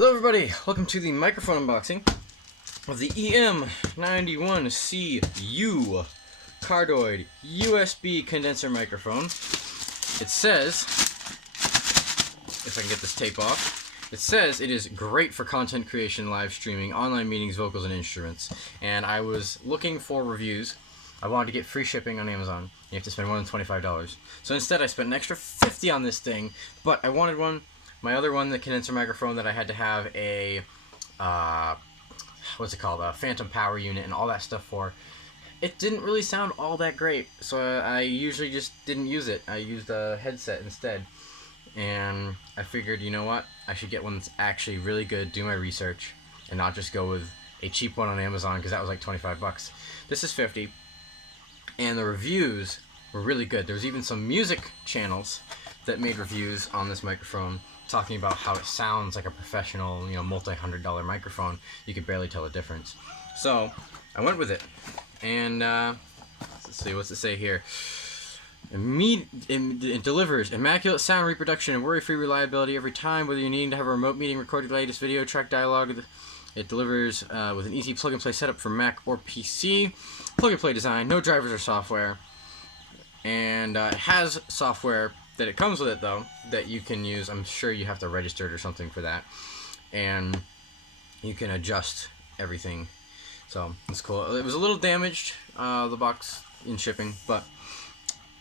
Hello everybody, welcome to the microphone unboxing of the EM-91CU cardioid USB condenser microphone. It says, if I can get this tape off, it says it is great for content creation, live streaming, online meetings, vocals, and instruments. And I was looking for reviews. I wanted to get free shipping on Amazon. You have to spend more than $25. So instead I spent an extra $50 on this thing, but I wanted one. My other one, the condenser microphone that I had to have a, what's it called, a phantom power unit and all that stuff for, it didn't really sound all that great, so I usually just didn't use it. I used a headset instead, and I figured, you know what, I should get one that's actually really good, do my research, and not just go with a cheap one on Amazon, because that was like 25 bucks. This is 50, and the reviews were really good. There was even some music channels that made reviews on this microphone, talking about how it sounds like a professional, multi-$100 microphone. You could barely tell the difference. So I went with it, and let's see, what's it say here? It delivers immaculate sound reproduction and worry-free reliability every time, whether you need to have a remote meeting, record your latest video, track dialogue. It delivers with an easy plug-and-play setup for Mac or PC. Plug-and-play design, no drivers or software, and it has software that it comes with it, though, that you can use. I'm sure you have to register it or something for that, and you can adjust everything. So it's cool. It was a little damaged, the box in shipping, but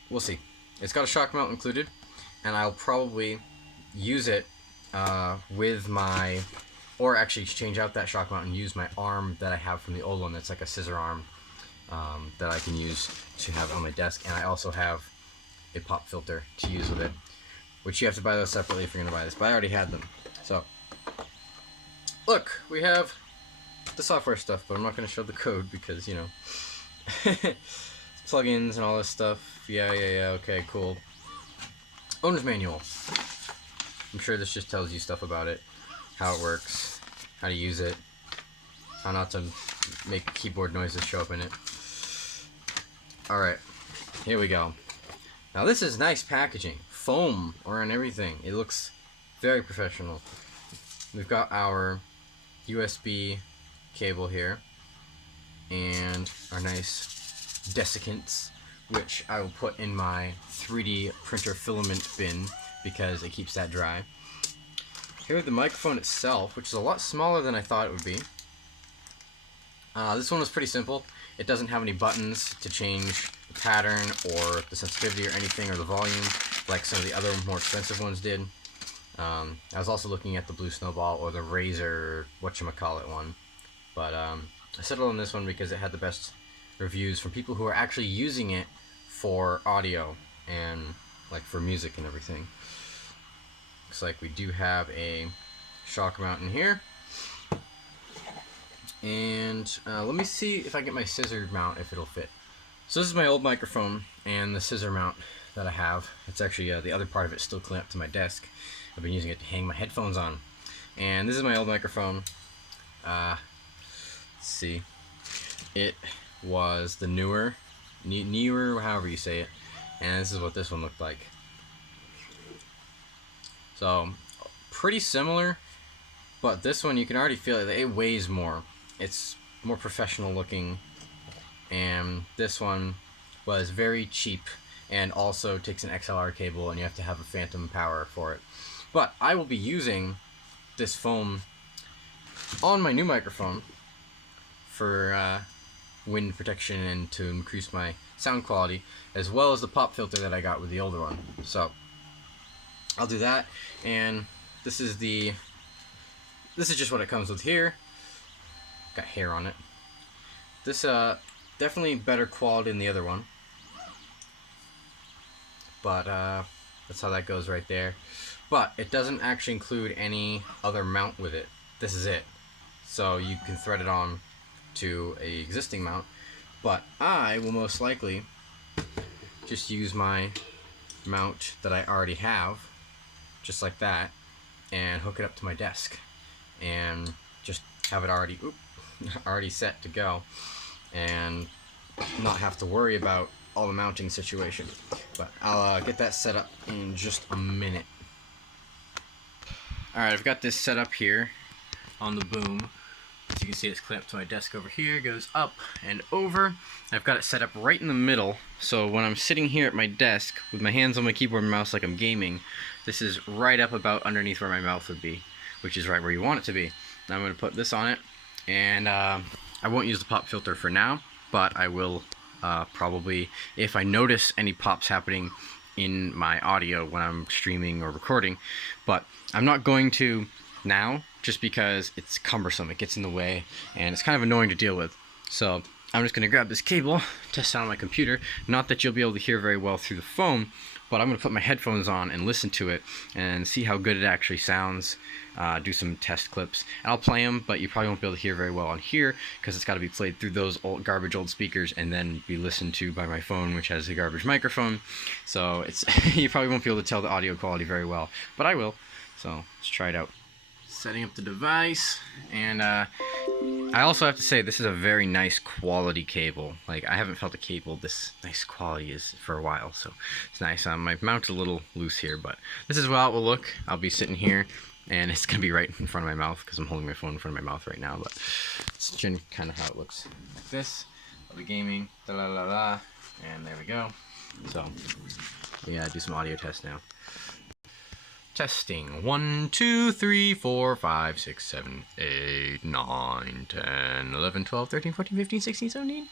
we'll see. It's got a shock mount included, and I'll probably use it with my, or actually change out that shock mount and use my arm that I have from the old one. That's like a scissor arm that I can use to have on my desk, and I also have a pop filter to use with it, which you have to buy those separately if you're going to buy this, but I already had them. So look, we have the software stuff, but I'm not going to show the code because, plugins and all this stuff. Yeah, okay, cool. Owner's manual. I'm sure this just tells you stuff about it, how it works, how to use it, how not to make keyboard noises show up in it. Alright, here we go. Now this is nice packaging, foam and everything. It looks very professional. We've got our USB cable here and our nice desiccants, which I will put in my 3D printer filament bin because it keeps that dry. Here the microphone itself, which is a lot smaller than I thought it would be. This one was pretty simple. It doesn't have any buttons to change the pattern or the sensitivity or anything, or the volume like some of the other more expensive ones did. I was also looking at the Blue Snowball or the Razer whatchamacallit one, but I settled on this one because it had the best reviews from people who are actually using it for audio and like for music and everything. Looks like we do have a shock mount in here. And let me see if I get my scissor mount, if it'll fit. So this is my old microphone and the scissor mount that I have. It's actually the other part of it still clamped to my desk. I've been using it to hang my headphones on. And this is my old microphone. Let's see. It was the newer, however you say it. And this is what this one looked like. So pretty similar, but this one you can already feel it. It weighs more. It's more professional looking, and this one was very cheap and also takes an XLR cable, and you have to have a phantom power for it. But I will be using this foam on my new microphone for wind protection and to increase my sound quality, as well as the pop filter that I got with the older one. So I'll do that, and this is just what it comes with here. Got hair on it. This definitely better quality than the other one, but that's how that goes right there. But it doesn't actually include any other mount with it. This is it. So you can thread it on to a existing mount, but I will most likely just use my mount that I already have, just like that, and hook it up to my desk and just have it already set to go and not have to worry about all the mounting situation. But I'll get that set up in just a minute. Alright, I've got this set up here on the boom. As you can see, it's clamped to my desk over here, goes up and over. I've got it set up right in the middle, so when I'm sitting here at my desk with my hands on my keyboard and mouse like I'm gaming, this is right up about underneath where my mouth would be, which is right where you want it to be. Now I'm going to put this on it, and I won't use the pop filter for now, but I will probably, if I notice any pops happening in my audio when I'm streaming or recording, but I'm not going to now, just because it's cumbersome, it gets in the way, and it's kind of annoying to deal with. So I'm just going to grab this cable, test it on my computer. Not that you'll be able to hear very well through the phone, but I'm going to put my headphones on and listen to it and see how good it actually sounds, do some test clips. And I'll play them, but you probably won't be able to hear very well on here because it's got to be played through those garbage old speakers and then be listened to by my phone, which has a garbage microphone. So it's you probably won't be able to tell the audio quality very well, but I will. So let's try it out. Setting up the device, and I also have to say this is a very nice quality cable. Like, I haven't felt a cable this nice quality is for a while, so it's nice. My mount's a little loose here, but this is how it will look. I'll be sitting here, and it's gonna be right in front of my mouth because I'm holding my phone in front of my mouth right now. But it's kind of how it looks like this. I'll be gaming, da la la la, and there we go. So we gotta do some audio tests now. Testing. 1, 2, 3, 4, 5, 6, 7, 8, 9, 10, 11, 12, 13, 14, 15, 16, 17. 1,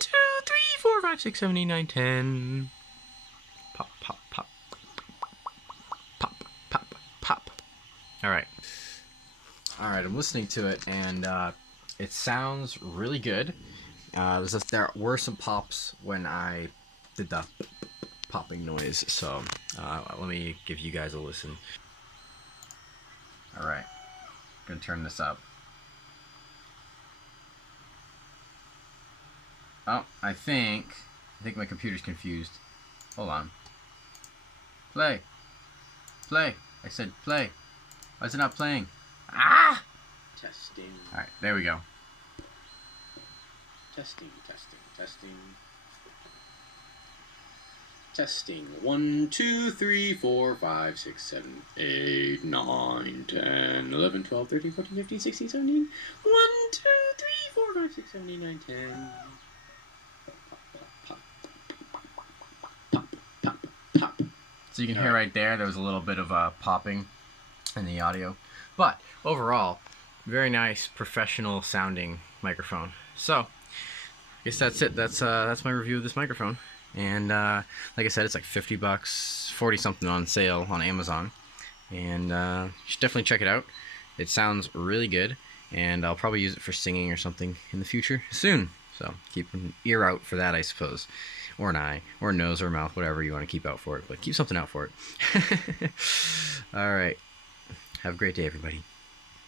2, 3, 4, 5, 6, 7, 8, 9, 10. Pop, pop, pop. Pop, pop, pop. Alright. Alright, I'm listening to it, and it sounds really good. There were some pops when I did the popping noise, so let me give you guys a listen. Alright, gonna turn this up. Oh, I think my computer's confused. Hold on. Play. Play. I said play. Why is it not playing? Ah! Testing. Alright, there we go. Testing, testing, testing. Testing. 1, 2, 3, 4, 5, 6, 7, 8, 9, 10, 11, 12, 13, 14, 15, 16, 17. 1, 2, 3, 4, 5, 6, 7, 8, 9, 10. Pop, pop, pop, pop. So you can hear right there was a little bit of popping in the audio. But overall, very nice, professional sounding microphone. So, I guess that's it. That's my review of this microphone. And like I said, it's like $50, 40 something on sale on Amazon, and you should definitely check it out. It sounds really good, and I'll probably use it for singing or something in the future soon. So keep an ear out for that, I suppose, or an eye, or a nose, or a mouth, whatever you want to keep out for it. But keep something out for it. All right, have a great day, everybody.